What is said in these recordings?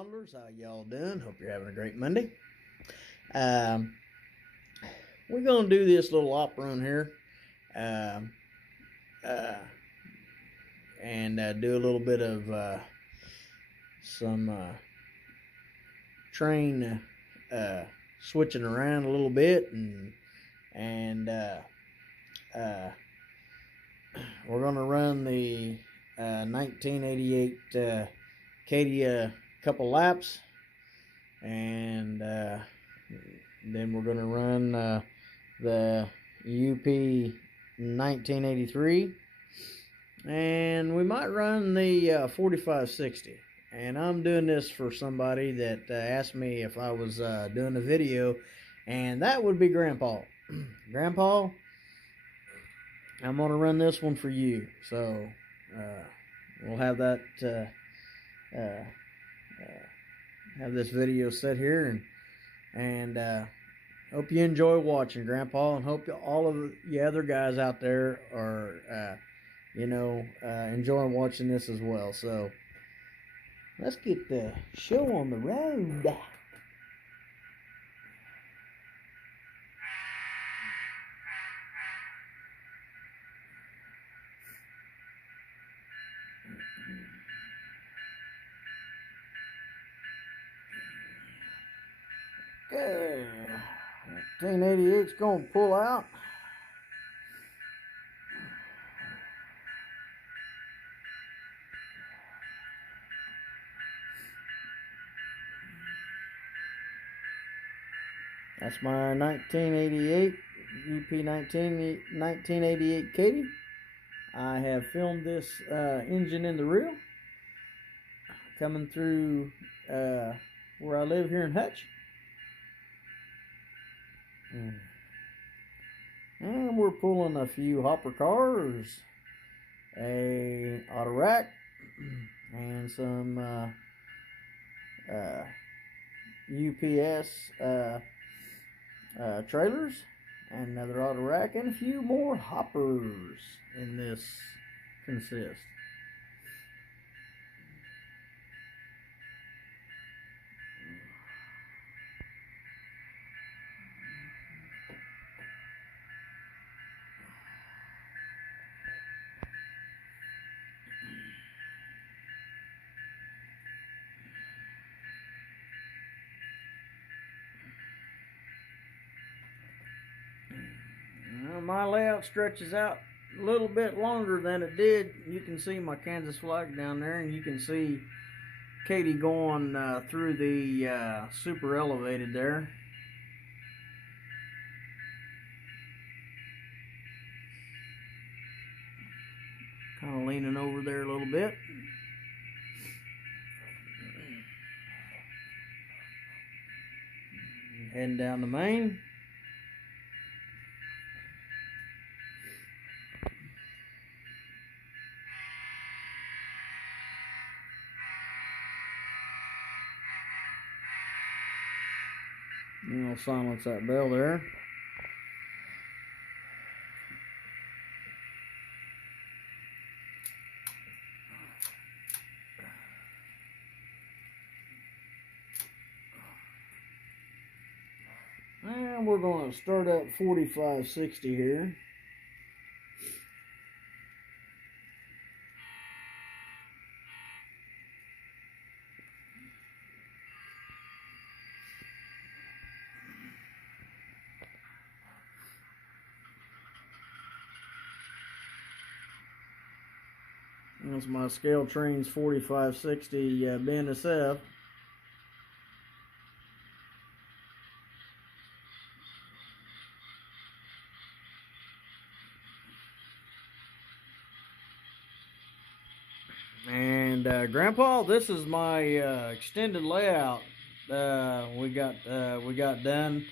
Fondlers, how y'all doing? Hope you're having a great Monday. Um, we're going to do this little op run here and do a little bit of some train switching around a little bit, and we're going to run the 1988 Katie a couple laps, and then we're going to run the UP 1983, and we might run the 4560. And I'm doing this for somebody that asked me if I was doing a video, and that would be Grandpa. Grandpa, I'm going to run this one for you. So we'll have that have this video set here, and hope you enjoy watching, Grandpa, and hope all of you other guys out there are enjoying watching this as well. So let's get the show on the road. Okay, 1988's going to pull out. That's my 1988 UP 1988 Katie. I have filmed this engine in the reel coming through where I live here in Hutch. And we're pulling a few hopper cars, a auto rack, and some UPS trailers, and another auto rack, and a few more hoppers in this consist. My layout stretches out a little bit longer than it did. You can see my Kansas flag down there, and you can see Katie going through the super elevated there. Kind of leaning over there a little bit. Heading down the main. And I'll silence that bell there. And we're going to start up 4560 here. That's my scale trains 4560 BNSF. And Grandpa, this is my extended layout. We got done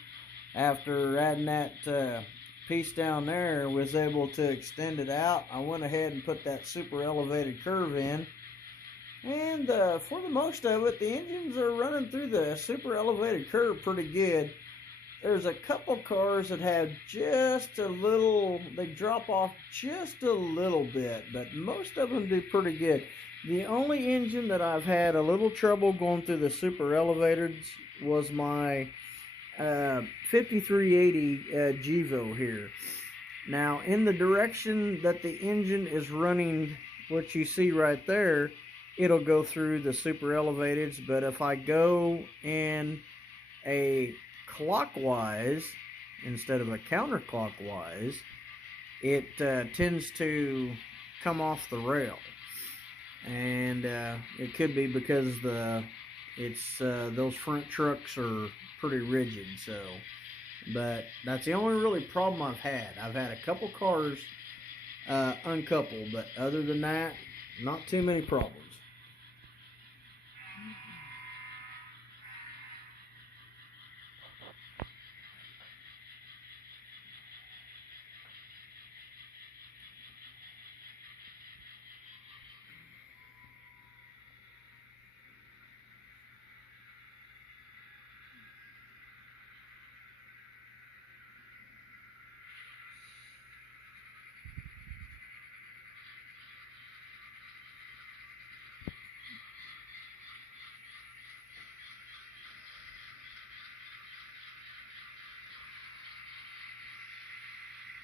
after adding that piece down there. Was able to extend it out. I went ahead and put that super elevated curve in, and for the most of it, the engines are running through the super elevated curve pretty good. there's a couple cars that have just a little, they drop off just a little bit, but most of them do pretty good. The only engine that I've had a little trouble going through the super elevators was my 5380 Gevo here. Now, in the direction that the engine is running, what you see right there, it'll go through the super elevators, but if I go in a clockwise instead of a counterclockwise, it tends to come off the rail, and it could be because those front trucks are pretty rigid. So, but that's the only really problem I've had. I've had a couple cars uncoupled, but other than that, not too many problems.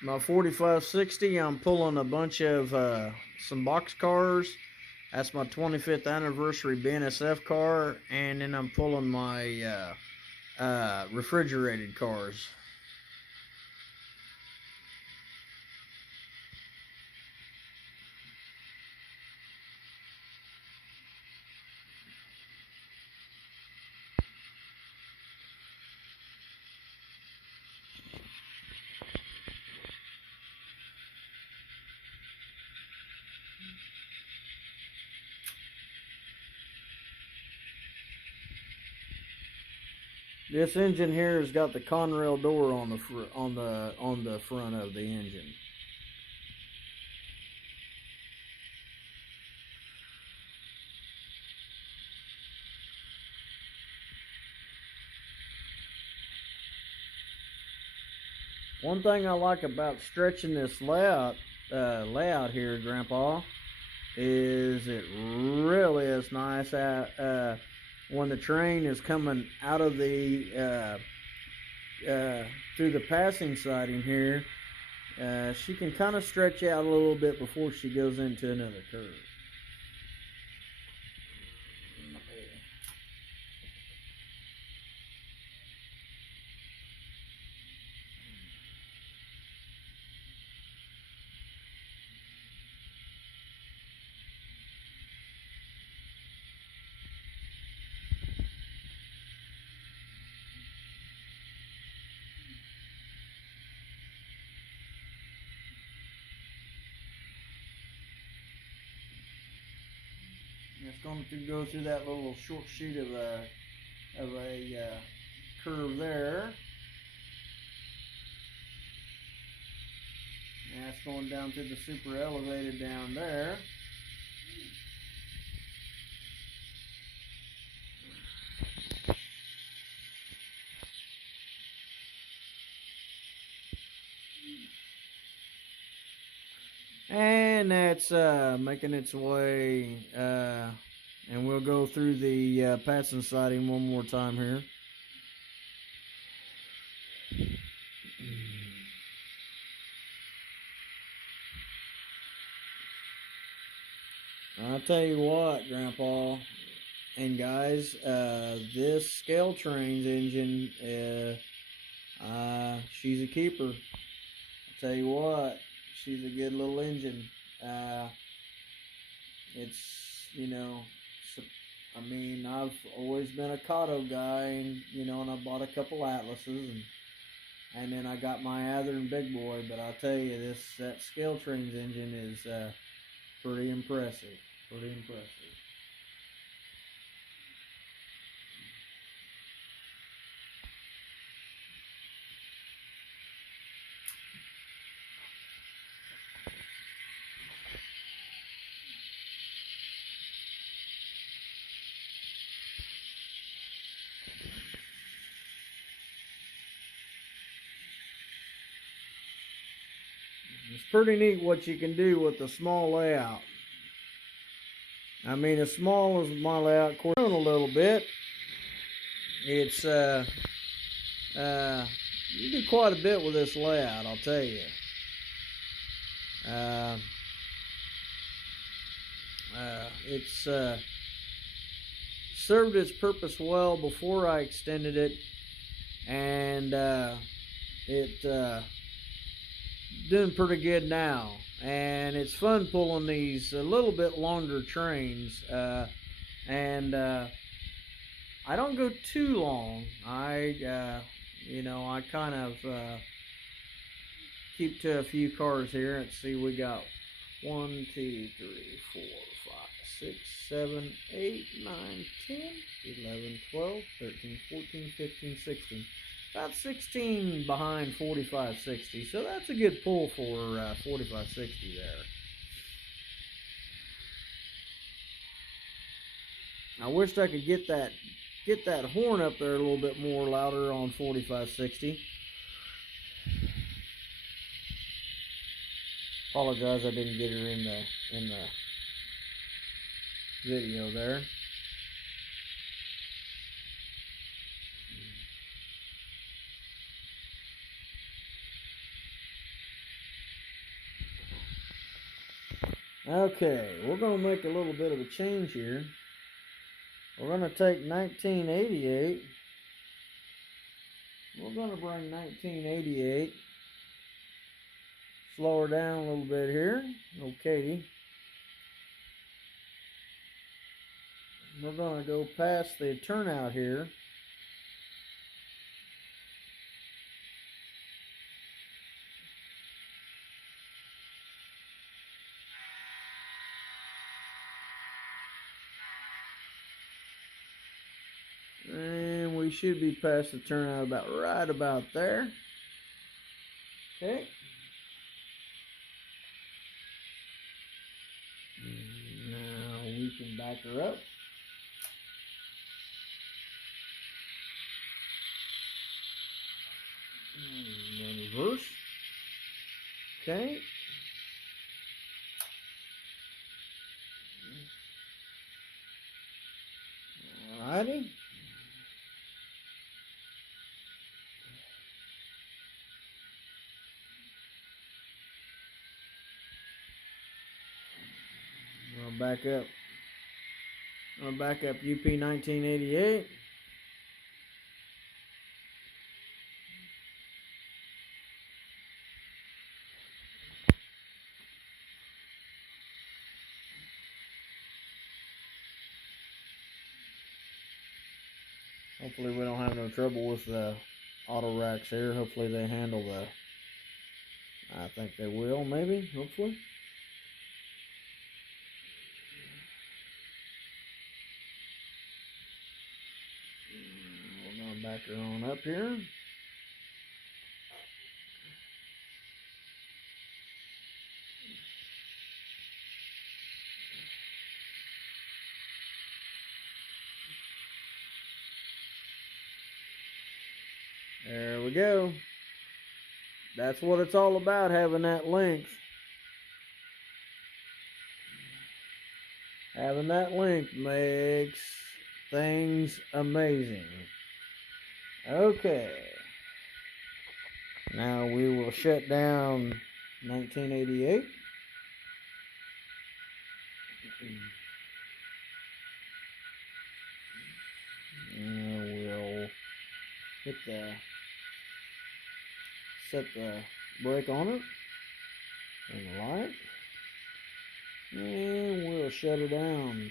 My 4560, I'm pulling a bunch of some box cars. That's my 25th anniversary BNSF car, and then I'm pulling my refrigerated cars. This engine here has got the Conrail door on the front of the engine. One thing I like about stretching this layout here, Grandpa, is it really is nice at when the train is coming out of the through the passing siding here. She can kind of stretch out a little bit before she goes into another curve. It's going to go through that little short sheet of a curve there. And that's going down through the super elevated down there. And that's making its way, and we'll go through the passing siding one more time here. I'll tell you what, Grandpa and guys, this Scale Train's engine, she's a keeper. I'll tell you what, she's a good little engine. It's, you know, I mean, I've always been a Kato guy, and, you know, and I bought a couple Atlases, and then I got my Athearn Big Boy, but I'll tell you, that Scale Train's engine is pretty impressive. Pretty impressive. It's pretty neat what you can do with a small layout. I mean, as small as my layout, of course, a little bit. It's you do quite a bit with this layout, I'll tell you. It's served its purpose well before I extended it, and it doing pretty good now. And it's fun pulling these a little bit longer trains, and I don't go too long. I kind of keep to a few cars here. Let's see, we got 1, 2, 3, 4, 5, 6, 7, 8, 9, 10, 11, 12, 13, 14, 15, 16. About 16 behind 4560. So that's a good pull for 4560 there. I wished I could get that horn up there a little bit more louder on 4560. Apologize, I didn't get her in the video there. Okay, we're going to make a little bit of a change here. We're going to take 1988. We're going to bring 1988. Slow her down a little bit here. Okay. We're going to go past the turnout here. And we should be past the turnout right about there. Okay. Now we can back her up. And then reverse. Okay. Alrighty. I'll back up. I'll back up UP 1988. Hopefully we don't have no trouble with the auto racks here. Hopefully they handle I think they will, maybe, hopefully. We're going to back her on up here. There we go. That's what it's all about, having that length. Having that length makes things amazing. Okay. Now we will shut down 1988. And we'll set the brake on it and the light, and we'll shut her down.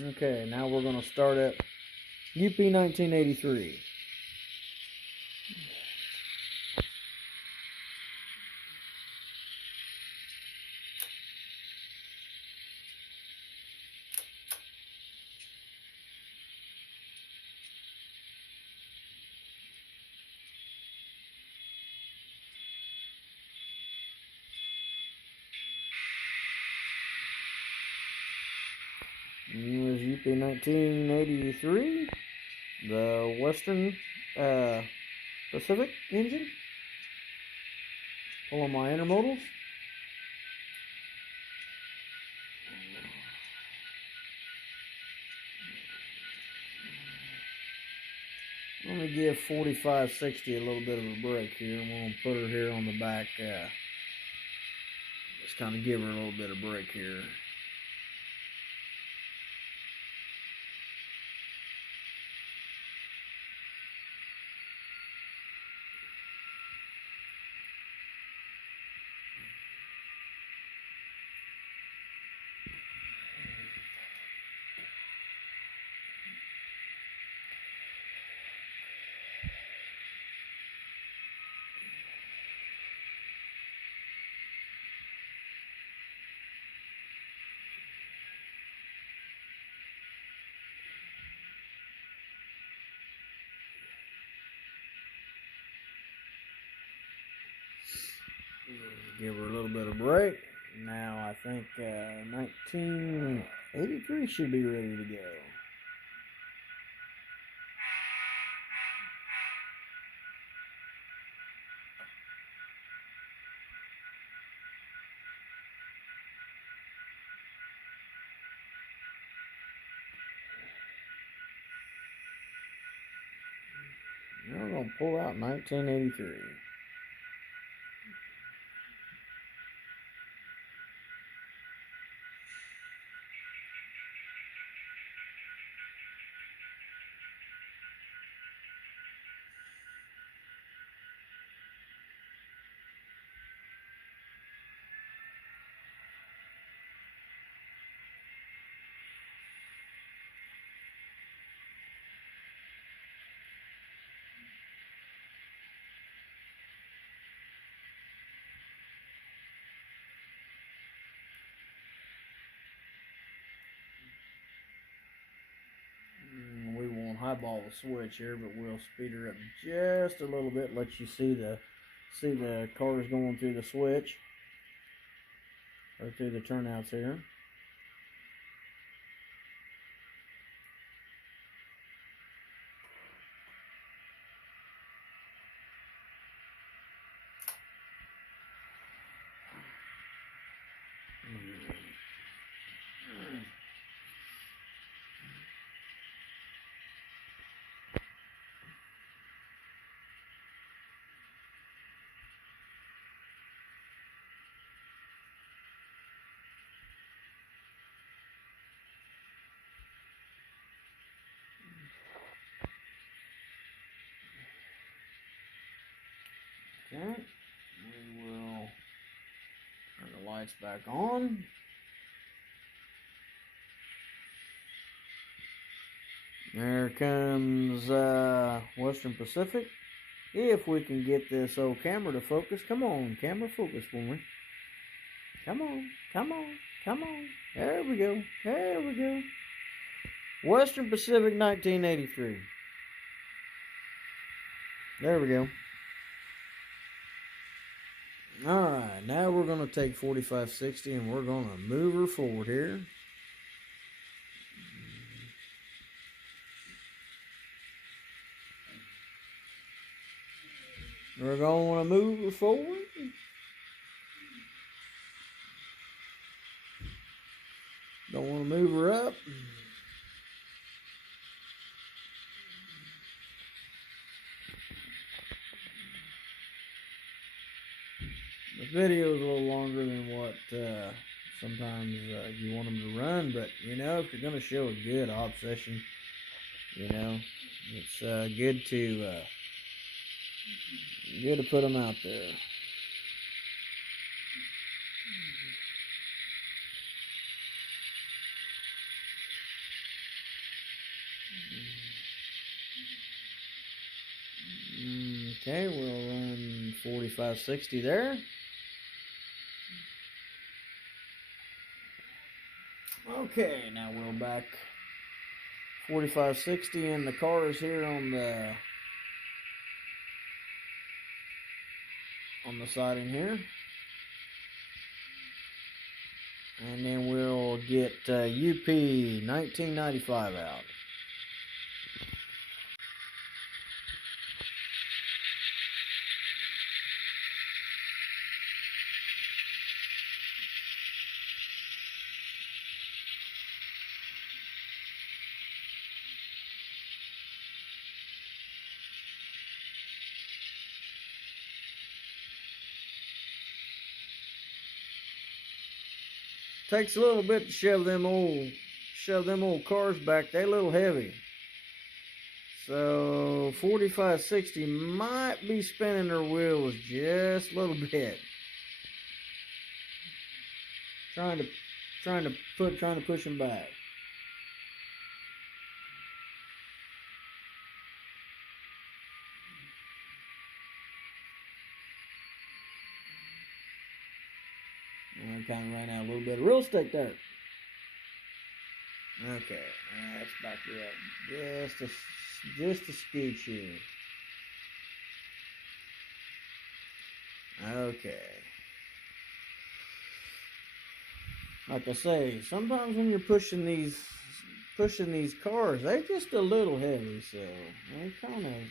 Okay, now we're going to start up UP 1983. Here's UP 1983, the Western Pacific engine. Pulling my intermodals. Let me give 4560 a little bit of a break here. I'm going to put her here on the back. Just kind of give her a little bit of break here. Give her a little bit of break. Now I think 1983 should be ready to go. Now we're going to pull out 1983. Highball the switch here, but we'll speed her up just a little bit, let you see the cars going through the switch or through the turnouts here. Okay, we will turn the lights back on. There comes Western Pacific. If we can get this old camera to focus. Come on, camera, focus for me. Come on, come on, come on. There we go, there we go. Western Pacific 1983. There we go. Alright, now we're going to take 4560 and we're going to move her forward here. We're going to move her forward. Don't want to move her up. The video is a little longer than what sometimes you want them to run, but you know, if you're going to show a good obsession, you know, it's good to put them out there. Okay, we'll run 4560 there. Okay, now we'll back 4560 and the cars here on the siding here. And then we'll get UP 1995 out. Takes a little bit to shove them old cars back. They're a little heavy. So 4560 might be spinning their wheels just a little bit. Trying to push them back. I kind of ran out a little bit of real estate there. Okay, let's back it up just a scooch here. Okay. Like I say, sometimes when you're pushing these cars, they're just a little heavy, so they kind of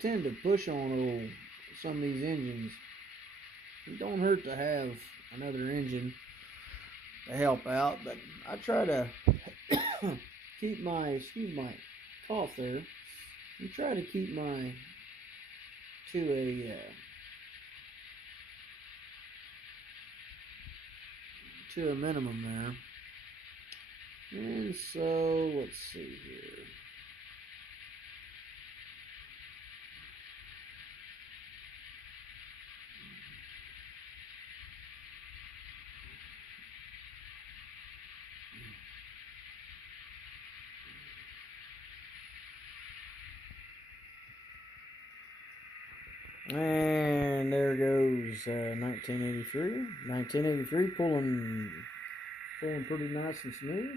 tend to push on some of these engines. It don't hurt to have another engine to help out, but I try to keep my, excuse my cough there, I try to keep my to a minimum there. And so let's see here. And there goes 1983. 1983 pulling pretty nice and smooth.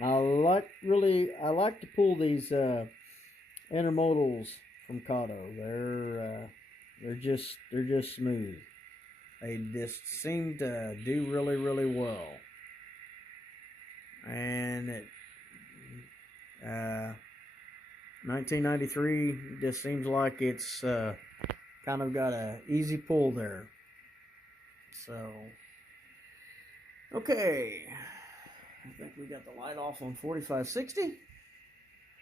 I like to pull these intermodals from Cotto. They're just smooth. They just seem to do really well. And 1993 just seems like it's kind of got a easy pull there. So, okay, I think we got the light off on 4560.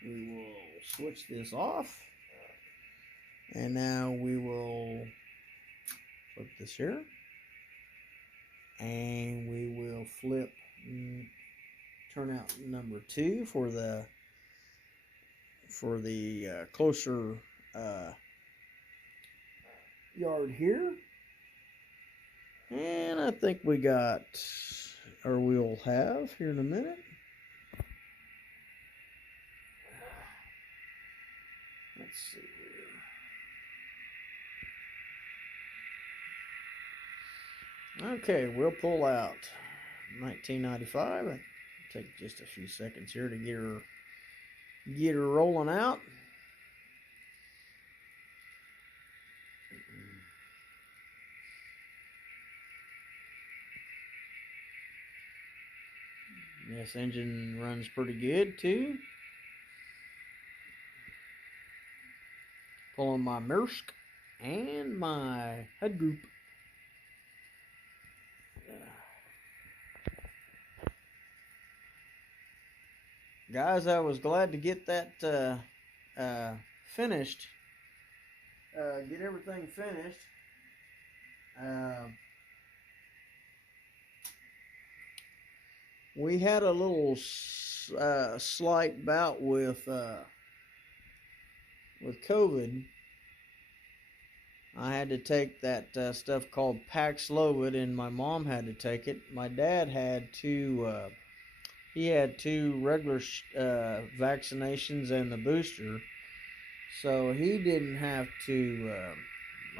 We will switch this off, and now we will flip this here, and we will flip turnout number 2 for the closer yard here. And I think we got, or we'll have here in a minute. Let's see here. Okay, we'll pull out 1995. It'll take just a few seconds here to get her rolling out. This engine runs pretty good too. Pulling my Maersk and my head group. Guys, I was glad to get that finished. Get everything finished. We had a little slight bout with COVID. I had to take that stuff called Paxlovid, and my mom had to take it. My dad had to. He had 2 regular vaccinations and the booster, so he didn't have to,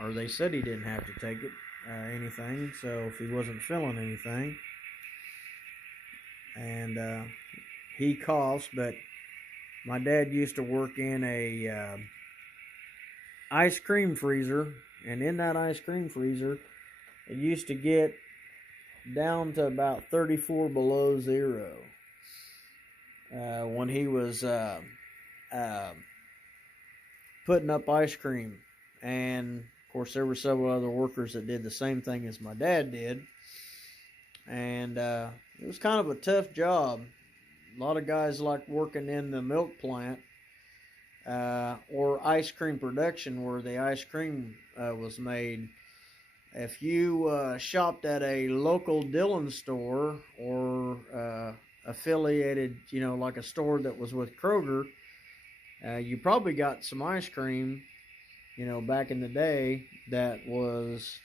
or they said he didn't have to take it, anything. So if he wasn't feeling anything. And he coughs, but my dad used to work in a ice cream freezer, And in that ice cream freezer, it used to get down to about 34 below zero when he was putting up ice cream. And of course, there were several other workers that did the same thing as my dad did. And it was kind of a tough job. A lot of guys like working in the milk plant or ice cream production where the ice cream was made. If you shopped at a local Dillon store or affiliated, like a store that was with Kroger, you probably got some ice cream, back in the day that was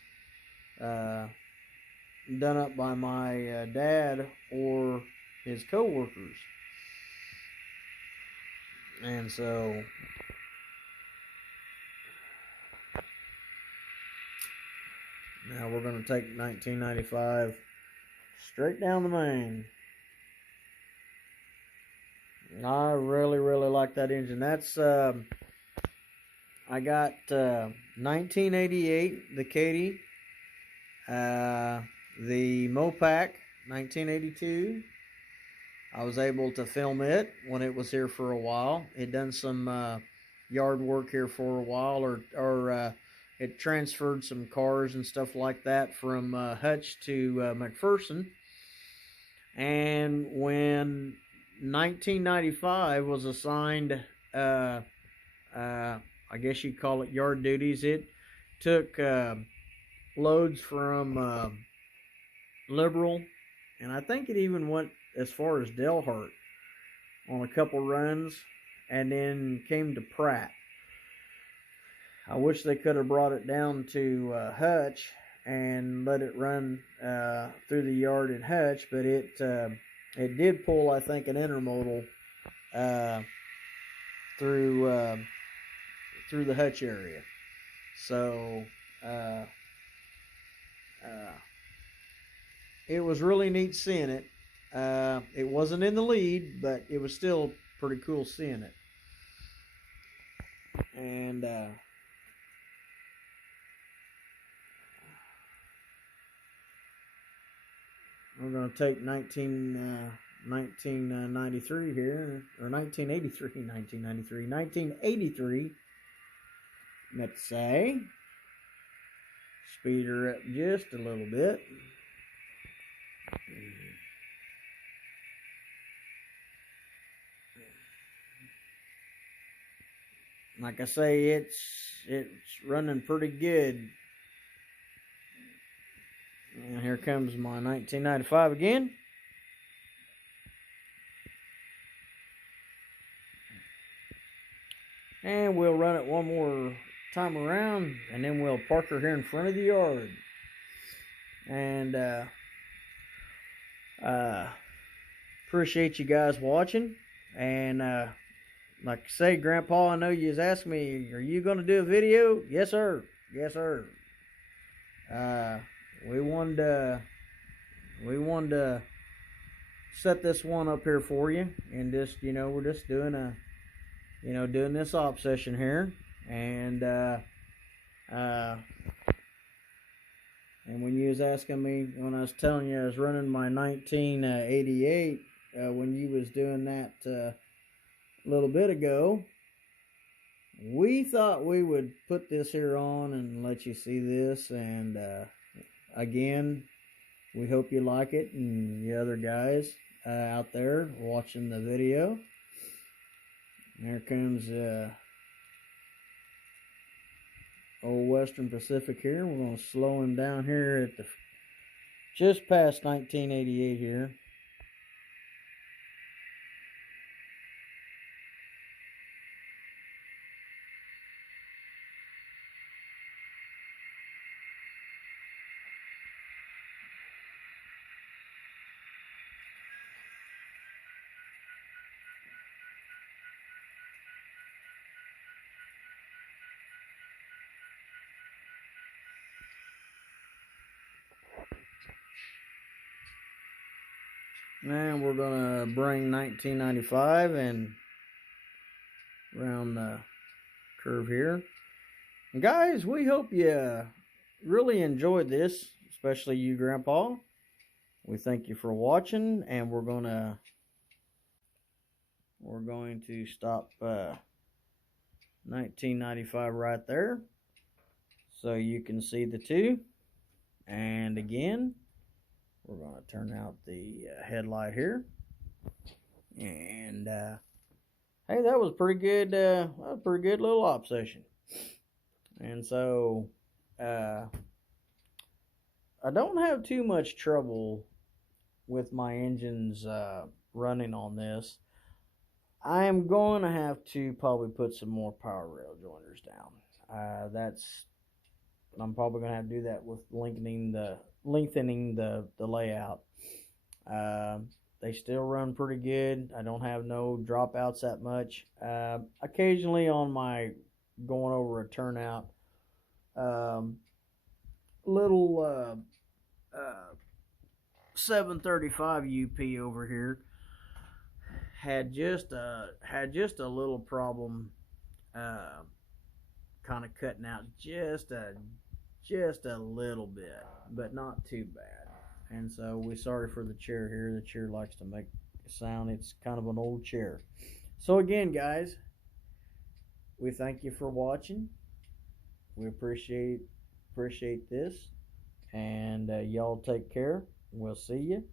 done up by my dad or his co-workers. And so now we're going to take 1995 straight down the main. I really, really like that engine. That's, I got 1988, the Katy, the Mopac, 1982. I was able to film it when it was here for a while. It done some yard work here for a while, or it transferred some cars and stuff like that from Hutch to McPherson. And when 1995 was assigned, I guess you'd call it yard duties, it took loads from Liberal, and I think it even went as far as Delhart on a couple runs, and then came to Pratt. I wish they could have brought it down to Hutch and let it run through the yard at Hutch, but it did pull, I think, an intermodal through the Hutch area. So it was really neat seeing it. It wasn't in the lead, but it was still pretty cool seeing it. And we're going to take 1993 here, or 1983, let's say. Speed her up just a little bit. Like I say, it's running pretty good. And here comes my 1995 again. And we'll run it one more time around, and then we'll park her here in front of the yard. And appreciate you guys watching. And like I say, Grandpa, I know you was asking me, are you going to do a video? Yes, sir. Yes, sir. We wanted to set this one up here for you, and just, we're just doing doing this op session here. And when you was asking me, when I was telling you I was running my 1988, when you was doing that a little bit ago, we thought we would put this here on and let you see this. And again, we hope you like it, and the other guys out there watching the video. There comes old Western Pacific here. We're going to slow him down here at just past 1988 here. And we're going to bring 1995 and around the curve here. Guys, we hope you really enjoyed this, especially you, Grandpa. We thank you for watching, and we're going to stop 1995 right there, so you can see the two. And again, we're going to turn out the headlight here. And hey, that was pretty good. That was a pretty good little op session. And so I don't have too much trouble with my engines running on this. I am going to have to probably put some more power rail joiners down. I'm probably going to have to do that with lengthening the layout. They still run pretty good. I don't have no dropouts that much. Occasionally on my going over a turnout, little 735 UP over here had just a little problem, kind of cutting out just a little bit, but not too bad. And so we're sorry for the chair here. The chair likes to make a sound. It's kind of an old chair. So again, guys, we thank you for watching. We appreciate this, and y'all take care. We'll see you